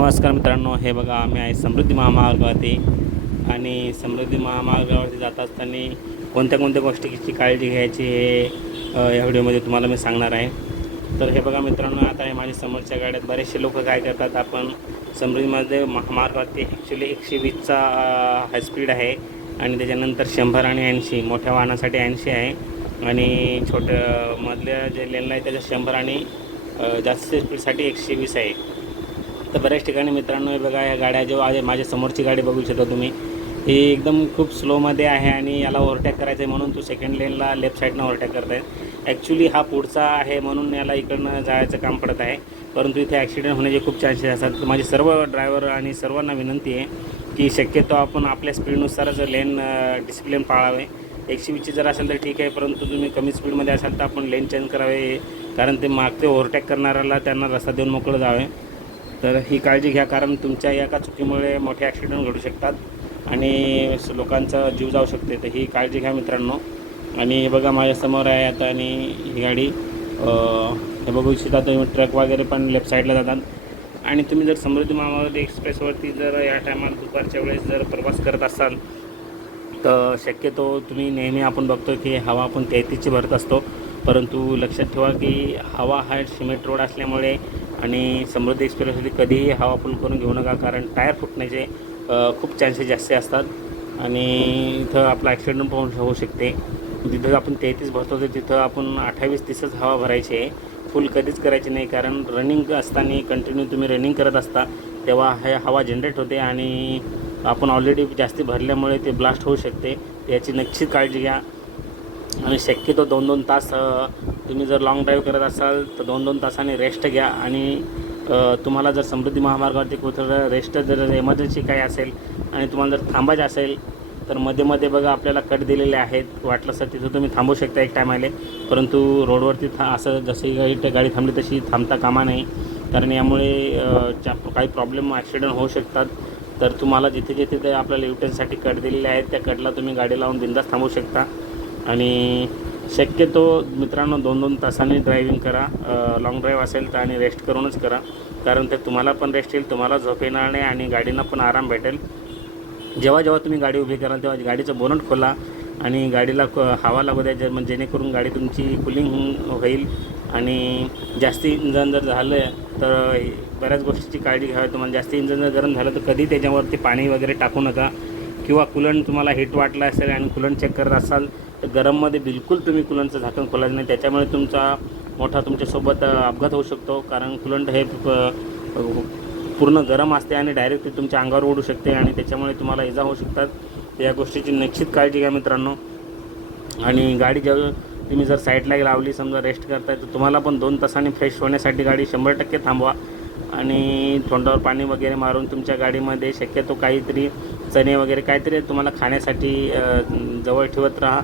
नमस्कार मित्रांनो, हे बघा आम्ही आहे समृद्धी महामार्गावरती आणि समृद्धी महामार्गावरती जात असताना कोणत्या कोणत्या गोष्टीची काळजी घ्यायची हे या व्हिडिओमध्ये तुम्हाला मी सांगणार आहे. तर हे बघा मित्रांनो, आता हे माझ्या समोरच्या गाड्यात बरेचसे लोक काय करतात, आपण समृद्धीमध्ये महामार्गावरती ॲक्च्युली 120चा हाय स्पीड आहे आणि त्याच्यानंतर 100 आणि 80 मोठ्या वाहनासाठी 80 आहे आणि छोट्या मधल्या जे लेनला आहे त्याच्या 100 आणि जास्त स्पीडसाठी 120 आहे. तर बऱ्याच ठिकाणी मित्रांनो हे बघा, या गाड्या जेव्हा आहे माझ्या समोरची गाडी बघू शकता तुम्ही, ही एकदम खूप स्लोमध्ये आहे आणि याला ओव्हरटेक करायचं आहे म्हणून तो सेकंड लेनला लेफ्ट साईडनं ओव्हरटेक करत आहे. ॲक्च्युली हा पुढचा आहे म्हणून याला इकडनं जायचं काम पडत आहे, परंतु इथे ॲक्सिडेंट होण्याचे खूप चान्सेस असतात. माझे सर्व ड्रायव्हर आणि सर्वांना विनंती आहे की शक्यतो आपण आपल्या स्पीडनुसारच लेन डिसिप्लिन पाळावे. 120ची जर असेल तर ठीक आहे, परंतु तुम्ही कमी स्पीडमध्ये असाल तर आपण लेन चेंज करावे, कारण ते मागचे ओव्हरटेक करणाऱ्याला त्यांना रस्ता देऊन मोकळं जावे. तर ही काळजी घ्या, कारण तुमच्या एका चुकीमुळे मोठे ॲक्सिडेंट घडू शकतात आणि लोकांचा जीव जाऊ शकते. तर ही काळजी घ्या मित्रांनो. आणि हे बघा माझ्यासमोर आहे आता, आणि ही गाडी हे बघू इच्छिता तुम्ही, ट्रक वगैरे पण लेफ्ट साईडला जातात. आणि तुम्ही जर समृद्धी महामार्ग एक्सप्रेसवरती जर या टायमाला दुपारच्या वेळेस जर प्रवास करत असाल तर शक्यतो तुम्ही नेहमी आपण बघतो की हवा आपण 33ची भरत असतो, परंतु लक्षात ठेवा की हवा हा सिमेंट रोड असल्यामुळे आणि समृद्धी एक्सप्रेसमध्ये कधीही हवा फुल करून घेऊ नका, कारण टायर फुटण्याचे खूप चान्सेस जास्त असतात आणि इथं आपला ॲक्सिडेंट पण होऊ शकते. जिथं आपण 33 भरतो तर तिथं आपण 28-30च हवा भरायची आहे, फुल कधीच करायची नाही. कारण रनिंग असताना कंटिन्यू तुम्ही रनिंग करत असता तेव्हा हे हवा जनरेट होते आणि आपण ऑलरेडी जास्ती भरल्यामुळे ते ब्लास्ट होऊ शकते. याची नक्कीच काळजी घ्या. आणि शक्यतो 2-2 तास तुम्ही जर लॉंग ड्राईव्ह करत असाल तर 2-2 तासांनी रेस्ट घ्या. आणि तुम्हाला जर समृद्धी महामार्गावरती कुठं रेस्ट जर एमर्जन्सी काही असेल आणि तुम्हाला जर थांबायचं असेल तर मध्ये बघा आपल्याला कट दिलेले आहेत, वाटलं सर तिथं तुम्ही थांबू शकता एक टायमाले, परंतु रोडवरती असं जशी गाडी थांबली तशी थांबता कामा नाही, कारण यामुळे काही प्रॉब्लेम ॲक्सिडेंट होऊ शकतात. तर तुम्हाला जिथे जिथे ते आपल्याला युटर्नसाठी कट दिलेले आहेत त्या कटला तुम्ही गाडी लावून बिंदास थांबू शकता. आणि शक्यतो मित्रांनो 2-2 तासांनी ड्रायव्हिंग करा, लाँग ड्राईव्ह असेल तर, आणि रेस्ट करूनच करा, कारण ते तुम्हाला पण रेस्ट येईल, तुम्हाला झोप येणार नाही आणि गाडीनं पण आराम भेटेल. जेव्हा तुम्ही गाडी उभी कराल तेव्हा गाडीचं बोनट खोला आणि गाडीला हवा लागू द्या, जेणेकरून गाडी तुमची कूलिंग होईल. आणि जास्ती इंजन जर झालं तर बऱ्याच गोष्टीची काळजी घ्यावी. तुम्हाला जास्ती इंजन जर गरम झालं तर कधी त्याच्यावरती पाणी वगैरे टाकू नका, किंवा कुलंट तुम्हाला हीट वाटला असेल आणि कुलंट चेक करत असाल तर गरममध्ये बिलकुल तुम्ही कुलंटचं झाकण खोलायचं नाही, त्याच्यामुळे तुमचा मोठा तुमच्यासोबत अपघात होऊ शकतो. कारण कुलंट हे पूर्ण गरम असते आणि डायरेक्ट ते तुमच्या अंगावर उडू शकते आणि त्याच्यामुळे तुम्हाला इजा होऊ शकतात. तर या गोष्टीची निश्चित काळजी घ्या मित्रांनो. आणि गाडी जेव्हा तुम्ही जर साईडला लावली, समजा रेस्ट करताय, तर तुम्हाला पण 2 तासांनी फ्रेश होण्यासाठी गाडी 100% थांबवा आणि तोंडावर पाणी वगैरे मारून तुमच्या गाडीमध्ये शक्यतो काहीतरी चणे वगैरे काहीतरी तुम्हाला खाण्यासाठी जवळ ठेवत राहा.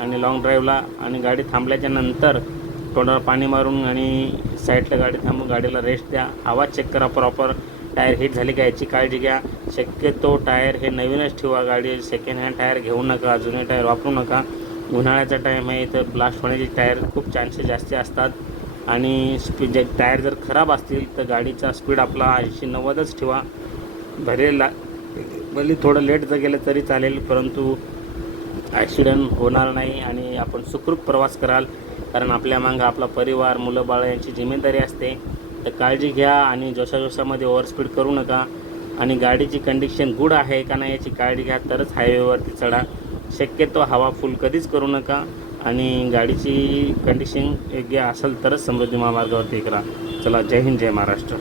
आणि लाँग ड्राईव्हला आणि गाडी थांबल्याच्या नंतर तोंडावर पाणी मारून आणि साईडला गाडी थांबून गाडीला रेस्ट द्या. आवाज चेक करा प्रॉपर, टायर हीट झाली का याची काळजी घ्या. शक्यतो टायर हे नवीनच ठेवा, गाडी सेकंड हँड टायर घेऊ नका, जुने टायर वापरू नका. उन्हाळ्याचा टाईम आहे तर ब्लास्ट होण्याचे टायर खूप चान्सेस जास्त असतात. आणि जे टायर जर खराब असतील तर गाडीचा स्पीड आपला 80-90च ठेवा. भले थोडं लेट जर गेलं तरी चालेल, परंतु ॲक्सिडेंट होणार नाही आणि आपण सुखरूप प्रवास कराल, कारण आपल्या मागं आपला परिवार, मुलं बाळं यांची जिम्मेदारी असते. तर काळजी घ्या आणि जोशामध्ये ओव्हरस्पीड करू नका. आणि गाडीची कंडिशन गुड आहे का नाही याची काळजी घ्या, तरच हायवेवरती चढा. शक्यतो हवा फुल कधीच करू नका आणि गाडीची कंडिशन योग्य असेल तरच समृद्धी महामार्गावरती करा. चला, जय हिंद, जय महाराष्ट्र.